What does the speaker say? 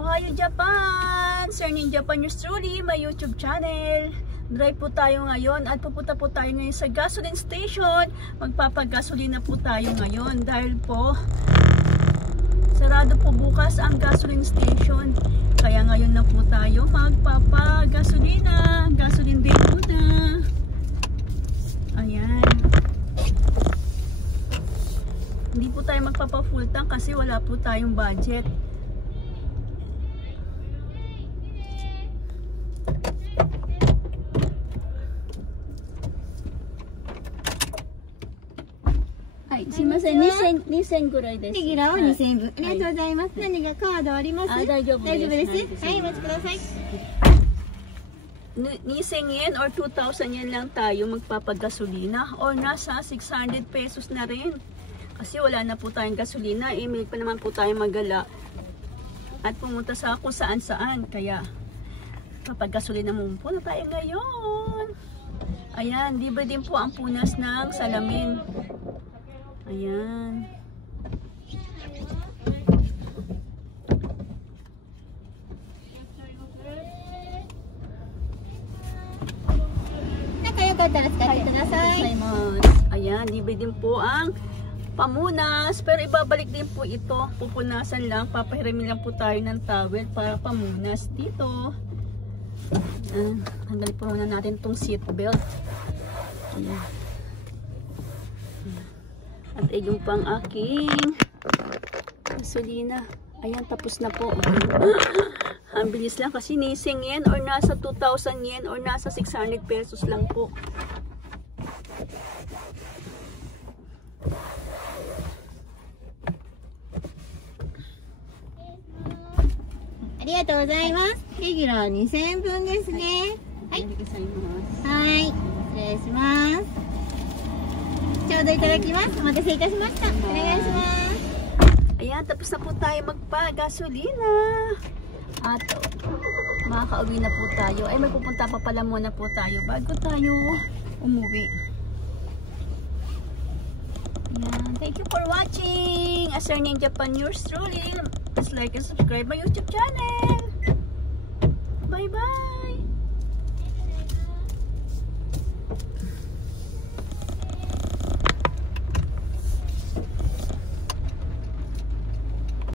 Ohio, Japan! Sir Nin Japan News Truly, my YouTube channel. Drive po tayo ngayon at pupunta po tayo ngayon sa gasoline station. Magpapagasolina po tayo ngayon dahil po sarado po bukas ang gasoline station. Kaya ngayon na po tayo magpapagasolina. Gasoline day muna. Ayan. Hindi po tayo magpapa-full tank kasi wala po tayong budget.はい、すいません、2000ぐらいです。レギュラーは2000分。ありがとうございます。何かカードあります？大丈夫です。大丈夫です。はい、お待ちください。2,000 yen or 2,000 yen lang tayo magpapagasolina or nasa 600 pesos na rin. Kasi wala na po tayong gasolina, may pa naman po tayong magala at pumunta sa kung saan-saan. Kaya papagasolina muna po na tayo ngayon. Ayan, libre din po ang punas ng salamin. Ayan. Ayan, libre din po ang pamunas. Pero ibabalik din po ito. Pupunasan lang. Papahiramin lang po tayo ng towel para pamunas dito. Tanggalin po muna natin itong seat belt. Ayan. At yung pang aking gasolina. Ayan, tapos na po. Ang bilis lang kasi 2,000 yen or nasa 2,000 yen or nasa 600 pesos lang po. Arigatou gozaimasu. レギュラー2000分ですね。はい。はい。失礼します。ちょうどいただきます。お待たせいたしました。お願いします。Ayan, tapos na po tayo magpa-gasolina. At makaka-uwi na po tayo. Ay, may pupunta pa pala muna po tayo bago tayo umuwi. Ayan, thank you for watching. Sir Nin Japan News Truly. Please like and subscribe my YouTube channel. Bye-bye.